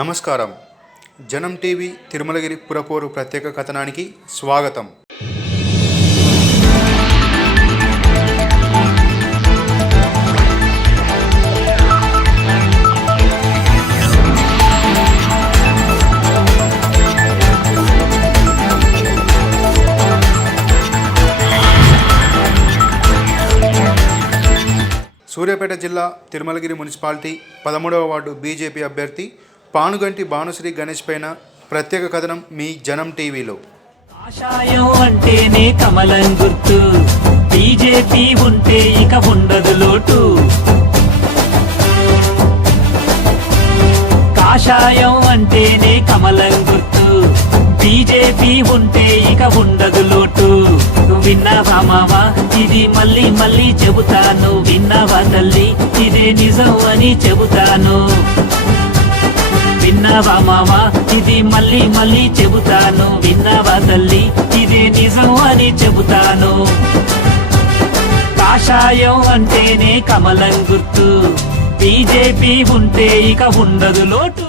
నమస్కారం. జనం టీవీ తిరుమలగిరి పురపోరు ప్రత్యేక కథనానికి స్వాగతం. సూర్యాపేట జిల్లా తిరుమలగిరి మున్సిపాలిటీ పదమూడవ వార్డు బీజేపీ అభ్యర్థి పానుగంటి భానుశ్రీ గణేష్ పైన ప్రత్యేక కథనం మీ జనం టీవీలో. ఆశాయం అంటేనే కమలం గుర్తు. బీజేపీ ఉంటే ఇక ఉండదు లోటు. కాషాయం అంటేనే కమలం గుర్తు. బీజేపీ ఉంటే ఇక ఉండదు లోటు. నువ్వు విన్నావా మావా ఇది మళ్ళీ మళ్ళీ చెబుతాను. విన్నావా తల్లి? ఇదే నిజం అని చెబుతాను. విన్నావా మావా? ఇది మళ్ళీ మళ్ళీ చెబుతాను. విన్నావా తల్లి? ఇదే నిజం అని చెబుతాను. కాషాయం అంటేనే కమలం గుర్తు. బీజేపీ ఉంటే ఇక ఉండదు లోటు.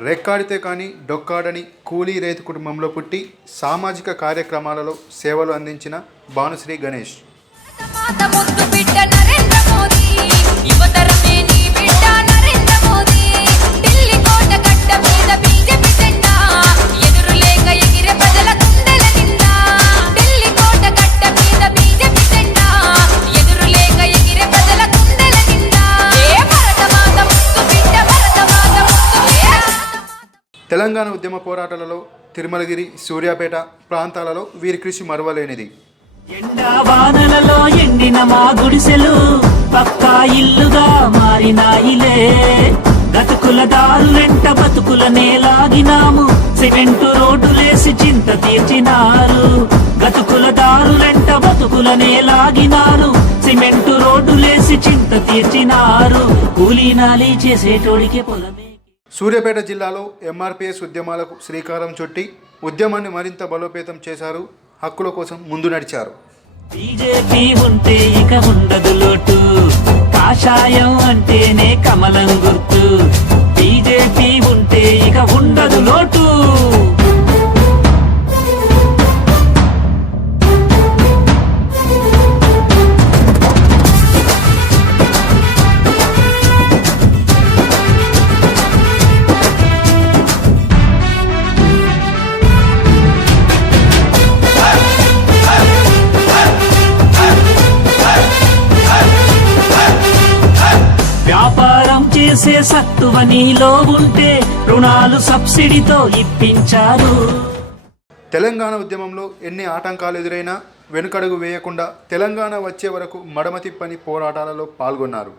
రెక్కాడితే కానీ డొక్కాడని కూలీ రైతు కుటుంబంలో పుట్టి సామాజిక కార్యక్రమాలలో సేవలు అందించిన భానుశ్రీ గణేష్. మాత తెలంగాణ ఉద్యమ పోరాటాలలో తిరుమలగిరి సూర్యాపేట ప్రాంతాలలో వీరి కృషి మరువలేనిది. ఎండా వానలలో ఎండిన మా గుడిసెలు పక్కా ఇల్లుగా మారినాయిలే. గతుకుల దారులెంట బతుకుల నేలాగినాము సిమెంటు రోడ్డులేసి చింత తీర్చినారు. గతుకుల దారులెంట బతుకుల నేలాగినారు సిమెంటు రోడ్డులేసి చింత తీర్చినారు. కూలీనాలి చేసేటోడికి పొలమే. సూర్యాపేట జిల్లాలో ఎంఆర్పిఎస్ ఉద్యమాలకు శ్రీకారం చుట్టి ఉద్యమాన్ని మరింత బలోపేతం చేశారు. హక్కుల కోసం ముందు నడిచారు. బీజేపీ ఉంటే ఇక ఉండదు లోటు. కాషాయం అంటేనే కమలం గుర్తు. బీజేపీ ఉంటే ఇక ఉండదు లోటు. చేసే సత్తువ నీలో ఉంటే రుణాలు సబ్సిడీతో ఇప్పించారు. తెలంగాణ ఉద్యమంలో ఎన్ని ఆటంకాలు ఎదురైనా వెనుకడుగు వేయకుండా తెలంగాణ వచ్చే వరకు మడమ తిప్పని పోరాటాలలో పాల్గొన్నారు.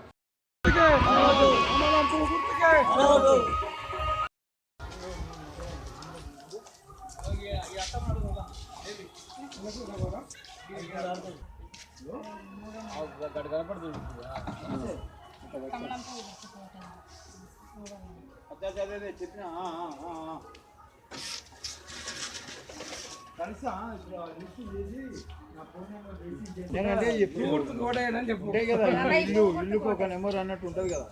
ఉంటాయి కదా ఇల్లు ఇల్లుకు ఒక నెంబర్ అన్నట్టు ఉంటది కదా.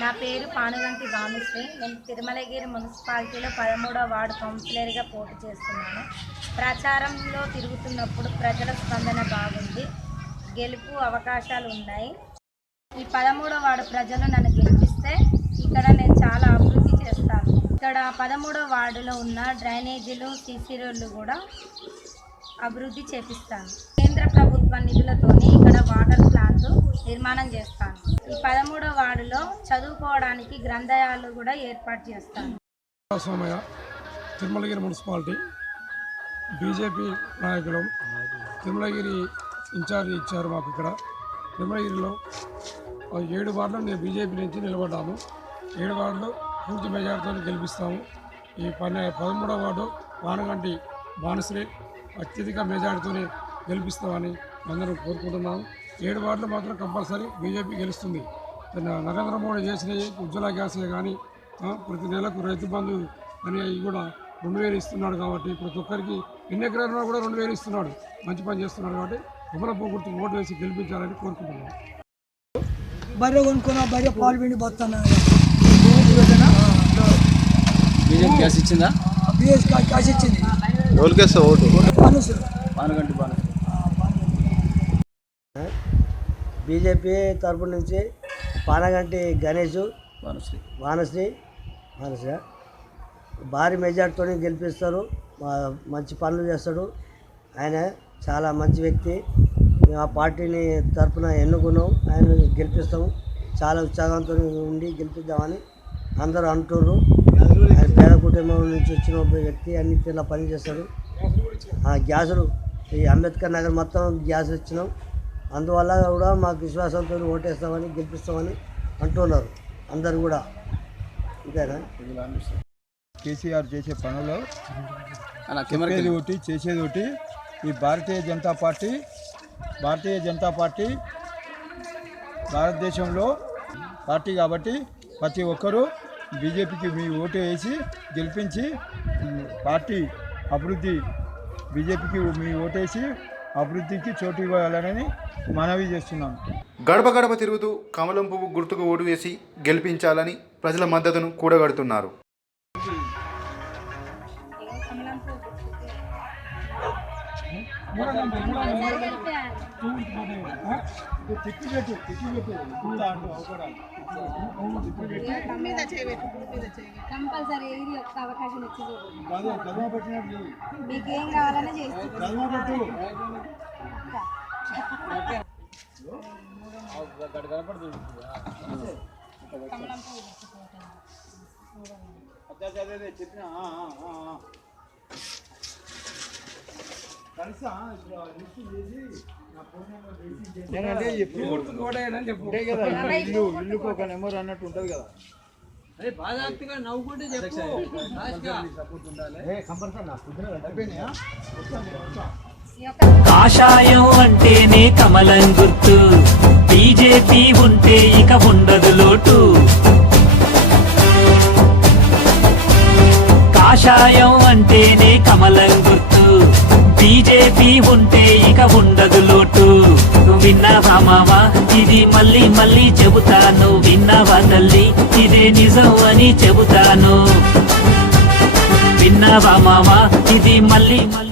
నా పేరు పానుగంటి భానుశ్రీ నేను తిరుమలగిరి మున్సిపాలిటీలో పదమూడవ వార్డు కౌన్సిలర్గా పోటీ చేస్తున్నాను. ప్రచారంలో తిరుగుతున్నప్పుడు ప్రజల స్పందన బాగుంది. గెలుపు అవకాశాలు ఉన్నాయి. ఈ పదమూడవ వార్డు ప్రజలు నన్ను గెలిపిస్తే ఇక్కడ నేను చాలా అభివృద్ధి చేస్తాను. ఇక్కడ పదమూడవ వార్డులో ఉన్న డ్రైనేజీలు సీసీ రోడ్లు కూడా అభివృద్ధి చేపిస్తాను. కేంద్ర ప్రభుత్వ నిధులతోని ఇక్కడ వాటర్ ప్లాంట్ నిర్మాణం చేస్తాను. ఈ పదమూడో వార్డులో చదువుకోవడానికి గ్రంథాలయాలు కూడా ఏర్పాటు చేస్తాను. తిరుమలగిరి మున్సిపాలిటీ. బీజేపీ నాయకులు తిరుమలగిరి ఇన్ఛార్జ్ ఇచ్చారు మాకు ఇక్కడ. తిరుమలగిరిలో ఏడు వార్డులు నేను బీజేపీ నుంచి నిలబడ్డాము ఏడు వార్డులు పూర్తి మెజార్టీతో గెలిపిస్తాము. ఈ పన్నె పదమూడవ వార్డు వానగంటి భానుశ్రీ అత్యధిక మెజార్టీతోనే గెలిపిస్తామని అందరం కోరుకుంటున్నాము ఏడు వార్డులు మాత్రం కంపల్సరీ బీజేపీ గెలుస్తుంది. నరేంద్ర మోడీ చేసిన ఉజ్వల గ్యాసే కానీ ప్రతి నెలకు రైతు బంధు అనేవి కూడా రెండు వేలు ఇస్తున్నాడు కాబట్టి ప్రతి ఒక్కరికి ఎన్ని ఎకరాలు కూడా రెండు వేలు ఇస్తున్నాడు. మంచి పని చేస్తున్నాడు కాబట్టి ఉమరపు గుర్తు ఓటు వేసి గెలిపించాలని కోరుకుంటున్నాను బర్రె కొనుక్కున్నా బర్రె పాలు పిండి పోతాను బీజేపీ గ్యాస్ ఇచ్చిందా? బిఎస్ కాసి ఇచ్చింది. ఎవరికేస్తా ఓటు. పానగంటి బీజేపీ తరపు నుంచి పానగంటి గణేష్ బానుశ్రీ వానశ్రీ వానశ్రీ. భారీ మెజార్టీతో గెలిపిస్తారు. మా- మంచి పనులు చేస్తాడు. ఆయన చాలా మంచి వ్యక్తి. మేము ఆ పార్టీని తరపున ఎన్నుకున్నాం. ఆయన గెలిపిస్తాము చాలా ఉత్సాహంతో ఉండి గెలిపిద్దామని అందరూ అంటున్నారు కుటుంబం నుంచి వచ్చిన ఒక వ్యక్తి అన్ని తీర్ల పని చేస్తాడు. ఆ గ్యాసులు ఈ అంబేద్కర్ నగర్ మొత్తం గ్యాస్ ఇచ్చినాం. అందువల్ల కూడా మాకు విశ్వాసంతో ఓటేస్తామని గెలిపిస్తామని అంటున్నారు అందరు కూడా. అంతేనా కేసీఆర్ చేసే పనులు అలా చెప్పేది ఒకటి చేసేది ఒకటి. ఈ భారతీయ జనతా పార్టీ భారతీయ జనతా పార్టీ భారతదేశంలో పార్టీ కాబట్టి ప్రతి ఒక్కరూ బీజేపీకి మీ ఓటు వేసి గెలిపించి పార్టీ అభివృద్ధి బీజేపీకి మీ ఓటేసి అభివృద్ధికి చోటు ఇవ్వాలని మనవి చేస్తున్నాం. గడప గడప తిరుగుతూ కమలం పువ్వు గుర్తుకు ఓటు వేసి గెలిపించాలని ప్రజల మద్దతును కూడగడుతున్నారు. కంపల్సరీ ఇది ఒక్క అవకాశం ఇచ్చి మీకేం కావాలన్నా చేసి ఉంటే కదా ఇల్లు ఇల్లు ఇల్లుకు ఒక నెంబర్ అన్నట్టు ఉంటుంది కదా. కాషాయం అంటేనే కమలం గుర్తు. బీజేపీ ఉంటే ఇక ఉండదు లోటు. కాషాయం అంటేనే కమలం గుర్తు. బీజేపీ ఉంటే ఇక ఉండదు లోటు. విన్నావా మావా? ఇది మళ్ళీ మళ్ళీ చెబుతాను. విన్నావా తల్లి? ఇదే నిజం అని చెబుతాను. విన్నావా మావా? ఇది మళ్ళీ మళ్ళీ